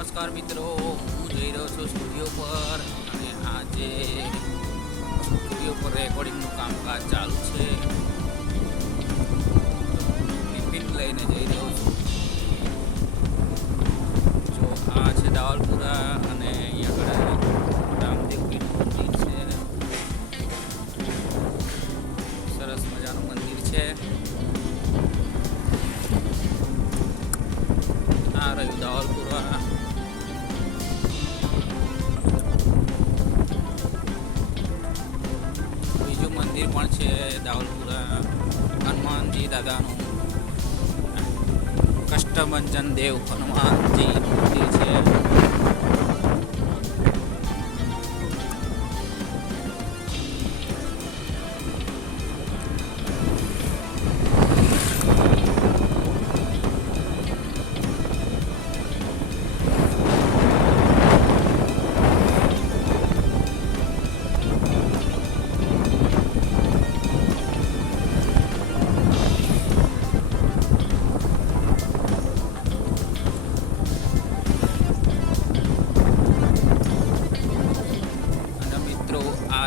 નમસ્કાર મિત્રો, હું જઈ રહ્યો છું સ્ટુડિયો પર અને આજે સ્ટુડિયો પર રેકોર્ડિંગનું કામકાજ ચાલુ છે. ટિફિન લઈને જઈ રહ્યો છું. જો આ છે દાવલપુરા અને અહીંયા આગળ રામદેવપીરનું મંદિર છે. સરસ મજાનું મંદિર છે. આ રહ્યું દાવલપુરા. મંદિર પણ છે દાહોલપુરા હનુમાનજી દાદાનું કષ્ટભંજન દેવ હનુમાનજી મંદિર છે.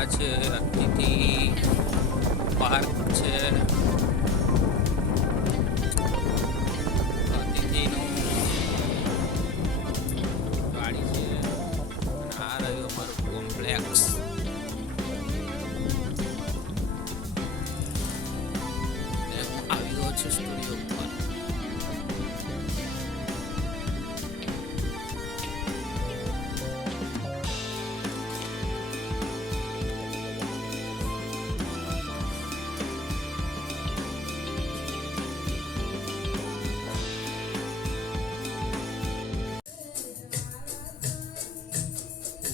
આ છે, અતિથિ પાર્ક છે. અતિથિનું ગાડી છે. આ રહ્યો અમારું કોમ્પ્લેક્સ. ને હું આવી ગયો છું સ્ટુડિયો ઉપર.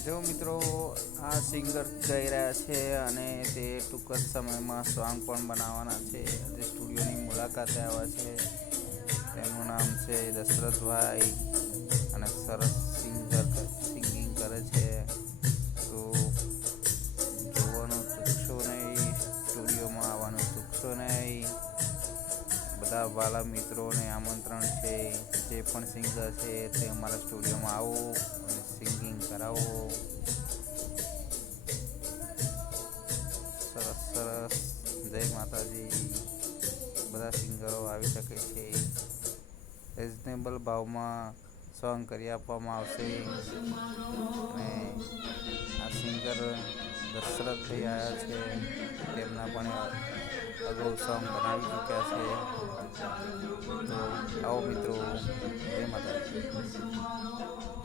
જો મિત્રો, આ સિંગર ગાઈ રહ્યા છે અને તે ટૂંક જ સમયમાં સોંગ પણ બનાવવાના છે. તે સ્ટુડિયોની મુલાકાતે આવ્યા છે. તેમનું નામ છે દશરથભાઈ અને સરસ સિંગર સિંગિંગ કરે છે. તો જોવાનું ચૂકશો નહીં સ્ટુડિયોમાં આવવાનું ચૂકશો નહીં. બધા વાલા મિત્રોને આમંત્રણ છે. જે પણ સિંગર છે તે અમારા સ્ટુડિયોમાં આવો અને જય માતાજી. બધા સિંગરો આવી શકે છે. રિઝનેબલ ભાવમાં સોંગ કરી આપવામાં આવશે. અને આ સિંગર દશરથભાઈ આવ્યા છે. તેમના પણ અગાઉ સોંગ બનાવી ચૂક્યા છે. તો આવો મિત્રો, જય માતા